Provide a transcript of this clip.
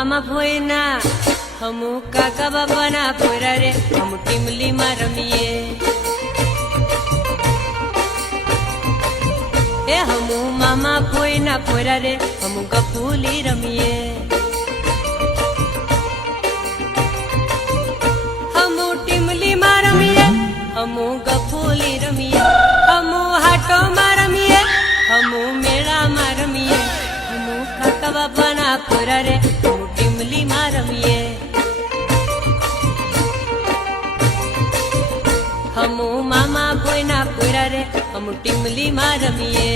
मामा भोयना हमू काका बाबा ना पोरा रे हम टीमली में रमीए ए हमू मामा भोयना पोरा रे हम गफूली रमीए हमू टीमली में रमीए हमू गफूली रमीए हमू हाटो में रमीए हमू मेला में रमीए हमू काका बाबा ना पोरा रे हम टीमली में रमीए हमू मामा भोयना पोरा रे हम टीमली में रमीए।